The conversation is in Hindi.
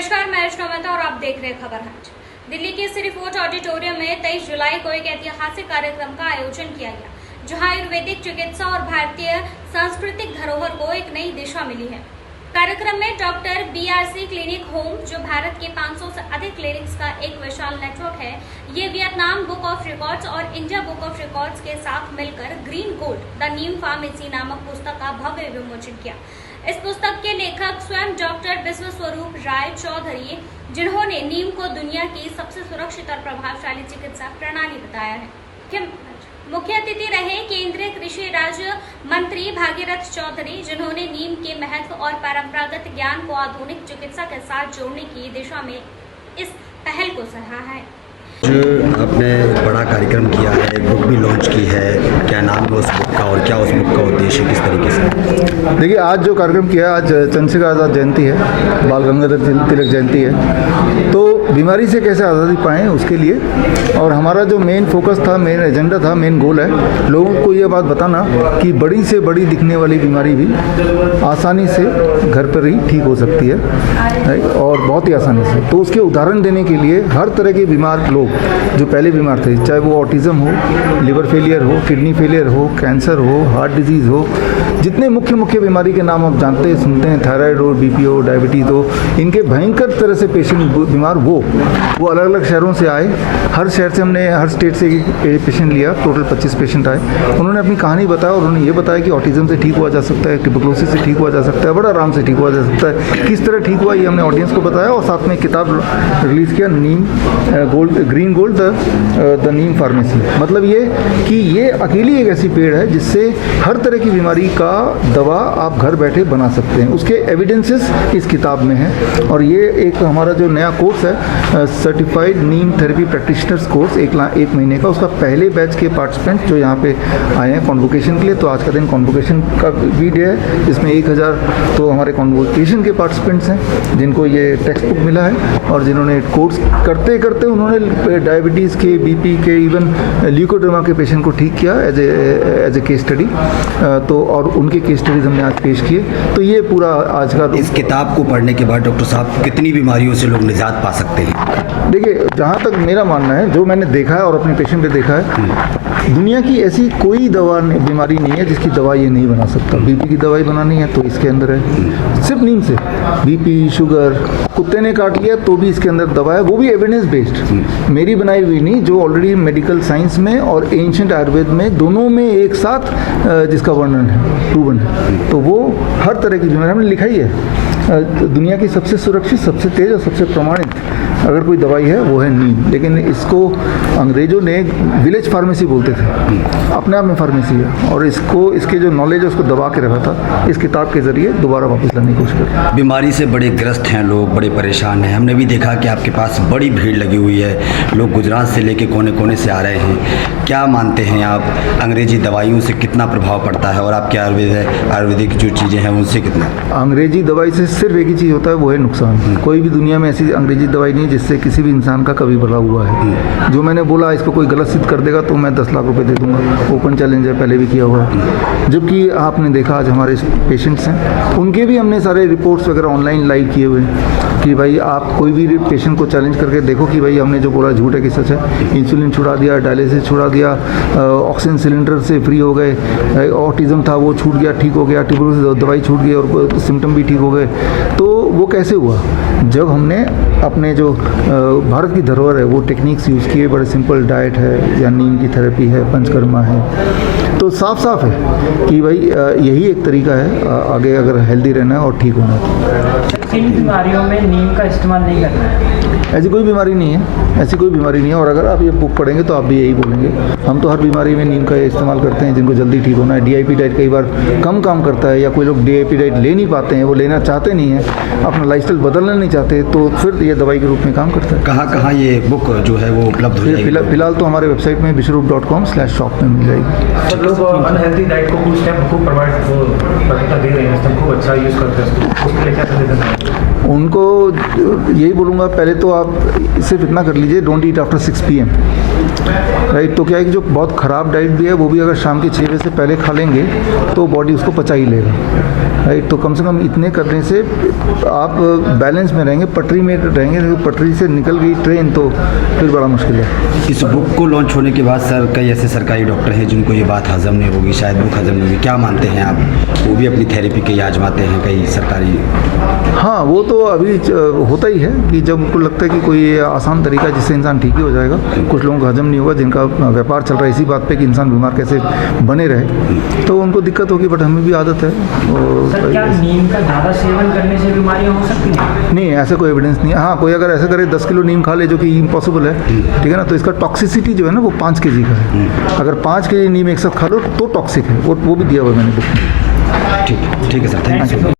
नमस्कार, मैं अर्चना मेहता और आप देख रहे हैं खबर हंट। दिल्ली के सिटी फोर्ट ऑडिटोरियम में 23 जुलाई को एक ऐतिहासिक कार्यक्रम का आयोजन किया गया, जहां आयुर्वेदिक चिकित्सा और भारतीय सांस्कृतिक धरोहर को एक नई दिशा मिली है। कार्यक्रम में डॉक्टर BRC क्लिनिक होम, जो भारत के 500 से अधिक क्लिनिक्स का एक विशाल नेटवर्क है, ये वियतनाम बुक ऑफ रिकॉर्ड्स और इंडिया बुक ऑफ रिकॉर्ड्स के साथ मिलकर green gold the Neem pharmacy नामक पुस्तक का भव्य विमोचन किया। इस पुस्तक के लेखक स्वयं डॉक्टर विश्वस्वरूप राय चौधरी, जिन्होंने नीम को दुनिया की सबसे सुरक्षित और प्रभावशाली चिकित्सा प्रणाली बताया है। मुख्य अतिथि रहे केंद्रीय कृषि राज्य मंत्री भागीरथ चौधरी, जिन्होंने नीम के महत्व और परंपरागत ज्ञान को आधुनिक चिकित्सा के साथ जोड़ने की दिशा में इस पहल को सराहा है। आपने बड़ा कार्यक्रम किया है, बुक भी लॉन्च की है, क्या नाम है उस बुक का और क्या उस बुक का उद्देश्य किस तरीके से? देखिए, आज जो कार्यक्रम किया है, आज चंद्रशेखर आज़ाद जयंती है, बाल गंगाधर तिलक जयंती है, तो बीमारी से कैसे आज़ादी पाएँ उसके लिए, और हमारा जो मेन फोकस था, मेन एजेंडा था, मेन गोल है लोगों को ये बात बताना कि बड़ी से बड़ी दिखने वाली बीमारी भी आसानी से घर पर ही ठीक हो सकती है, और बहुत ही आसानी से। तो उसके उदाहरण देने के लिए हर तरह के बीमार लोग जो पहले बीमार थे, चाहे वो ऑटिज्म हो, लिवर फेलियर हो, किडनी फेलियर हो, कैंसर हो, हार्ट डिजीज़ हो, जितने मुख्य बीमारी के नाम आप जानते हैं, सुनते हैं, थायराइड हो, BP हो, डायबिटीज़ हो, इनके भयंकर तरह से पेशेंट बीमार वो अलग अलग शहरों से आए। हर शहर से हमने, हर स्टेट से एक पेशेंट लिया, टोटल 25 पेशेंट आए। उन्होंने अपनी कहानी बताया और उन्होंने ये बताया कि ऑटिज्म से ठीक हुआ जा सकता है, ट्यूबरकुलोसिस से ठीक हुआ जा सकता है, बड़ा आराम से ठीक हुआ जा सकता है। किस तरह ठीक हुआ ये हमने ऑडियंस को बताया, और साथ में किताब रिलीज़ किया, Neem green gold the Neem pharmacy. मतलब ये कि ये अकेली एक ऐसी पेड़ है जिससे हर तरह की बीमारी का दवा आप घर बैठे बना सकते हैं। उसके एविडेंसेस इस किताब में हैं, और ये एक हमारा जो नया कोर्स है, सर्टिफाइड नीम थेरेपी प्रैक्टिशनर्स कोर्स, एक महीने का, उसका पहले बैच के पार्टिसिपेंट जो यहाँ पे आए हैं कॉन्वोकेशन के लिए, तो आज का दिन कॉन्वोकेशन का भी डे है, जिसमें 1000 तो हमारे कॉन्वोकेशन के पार्टिसिपेंट्स हैं जिनको ये टेक्स्ट बुक मिला है, और जिन्होंने कोर्स करते करते उन्होंने डायबिटीज़ के, BP के, इवन ल्यूकोड्रमा के पेशेंट को ठीक किया एज ए केस स्टडी। तो और उनके केस स्टडीज हमने आज पेश किए। तो ये पूरा आज का। इस किताब को पढ़ने के बाद डॉक्टर साहब कितनी बीमारियों से लोग निजात पा सकते हैं? देखिए, जहाँ तक मेरा मानना है, जो मैंने देखा है और अपने पेशेंट पे देखा है, दुनिया की ऐसी कोई बीमारी नहीं है जिसकी दवा ये नहीं बना सकता। BP की दवाई बनानी है तो इसके अंदर है, सिर्फ नीम से। BP, शुगर, कुत्ते ने काट लिया तो भी इसके अंदर दवा है, वो भी एविडेंस बेस्ड, मेरी बनाई हुई नहीं, जो ऑलरेडी मेडिकल साइंस में और एंशिएंट आयुर्वेद में दोनों में एक साथ जिसका वर्णन है, प्रूवन है। तो वो हर तरह की बीमारी हमने लिखा ही है। दुनिया की सबसे सुरक्षित, सबसे तेज और सबसे प्रमाणित अगर कोई दवाई है वो है नीम। लेकिन इसको अंग्रेजों ने विलेज फार्मेसी बोलते थे, अपने आप में फार्मेसी है, और इसके जो नॉलेज है उसको दबा के रखा था, इस किताब के जरिए दोबारा वापस लाने की कोशिश करें। बीमारी से बड़े ग्रस्त हैं लोग, बड़े परेशान हैं। हमने भी देखा कि आपके पास बड़ी भीड़ लगी हुई है, लोग गुजरात से लेके कोने कोने से आ रहे हैं। क्या मानते हैं आप, अंग्रेजी दवाइयों से कितना प्रभाव पड़ता है, और आपके आयुर्वेदिक जो चीज़ें हैं उनसे कितना? अंग्रेजी दवाई से सिर्फ एक ही चीज़ होता है, वो है नुकसान। कोई भी दुनिया में ऐसी अंग्रेजी दवाई नहीं जिससे किसी भी इंसान का कभी भला हुआ है। जो मैंने बोला, इसको कोई गलत सिद्ध कर देगा तो मैं 10 लाख रुपए दे दूंगा, ओपन चैलेंज है, पहले भी किया हुआ है। जबकि आपने देखा आज हमारे पेशेंट्स हैं, उनके भी हमने सारे रिपोर्ट्स वगैरह ऑनलाइन लाइव किए हुए हैं कि भाई आप कोई भी पेशेंट को चैलेंज करके देखो कि भाई हमने जो बोला झूठ है कि सच है। इंसुलिन छुड़ा दिया, डायलिसिस छुड़ा दिया, ऑक्सीजन सिलेंडर से फ्री हो गए, ऑटिज्म था वो छूट गया, ठीक हो गया, ट्यूबरकुलोसिस दवाई छूट गई और सिम्टम भी ठीक हो गए। तो वो कैसे हुआ? जब हमने अपने जो भारत की धरोहर है वो टेक्निक्स यूज़ किए, बड़े सिंपल डाइट है, या नीम की थेरेपी है, पंचकर्मा है, तो साफ है कि भाई यही एक तरीका है आगे अगर हेल्दी रहना है और ठीक होना है। किन बीमारियों में नीम का इस्तेमाल नहीं करना है? ऐसी कोई बीमारी नहीं है, ऐसी कोई बीमारी नहीं है। और अगर आप ये बुक पढ़ेंगे तो आप भी यही बोलेंगे। हम तो हर बीमारी में नीम का इस्तेमाल करते हैं जिनको जल्दी ठीक होना है। DIP डाइट कई बार कम काम करता है, या कोई लोग DIP डाइट ले नहीं पाते हैं, वो लेना चाहते नहीं हैं, अपना लाइफस्टाइल बदलना नहीं चाहते, तो फिर ये दवाई के रूप में काम करता है। कहाँ ये बुक जो है वो उपलब्ध हो जाएगी? फिलहाल तो हमारे वेबसाइट में विश्वरूप.com/shop में मिल जाएगी। सब लोग अनहेल्दी डाइट को कुछ टाइम को प्रोवाइड दे रहे हैं, सबको अच्छा यूज़ करते हैं, उसके लिए क्या सजेशन है? उनको यही बोलूँगा, पहले तो आप सिर्फ इतना कर लीजिए, don't eat after 6 PM, right. तो क्या है कि जो बहुत ख़राब डाइट भी है वो भी अगर शाम के 6 बजे से पहले खा लेंगे तो बॉडी उसको पचा ही लेगा। राइट। तो कम से कम इतने करने से आप बैलेंस में रहेंगे, पटरी में रहेंगे। पटरी से निकल गई ट्रेन तो फिर बड़ा मुश्किल है। इस बुक को लॉन्च होने के बाद सर कई ऐसे सरकारी डॉक्टर हैं जिनको ये बात हजम नहीं होगी, शायद बुक हजम नहीं होगी, क्या मानते हैं आप? वो भी अपनी थेरेपी के आजमाते हैं कई सरकारी। हाँ, वो तो अभी होता ही है कि जब उनको लगता है कि कोई आसान तरीका जिससे इंसान ठीक ही हो जाएगा। कुछ लोगों को हजम नहीं होगा, जिनका व्यापार चल रहा है इसी बात पे कि इंसान बीमार कैसे बने रहे, तो उनको दिक्कत होगी। बट हमें भी आदत है। सर क्या नीम का ज़्यादा सेवन करने से बीमारियाँ हो सकती हैं? नहीं, ऐसा कोई एविडेंस नहीं है। हाँ, कोई अगर ऐसा करे 10 किलो नीम खा ले, जो कि इम्पॉसिबल है, ठीक है ना, तो इसका टॉक्सिसिटी जो है ना वो 5 kg का है। अगर 5 kg नीम एक साथ खा लो तो टॉक्सिक है। वो भी दिया हुआ है मैंने बुक में। ठीक है सर, थैंक यू।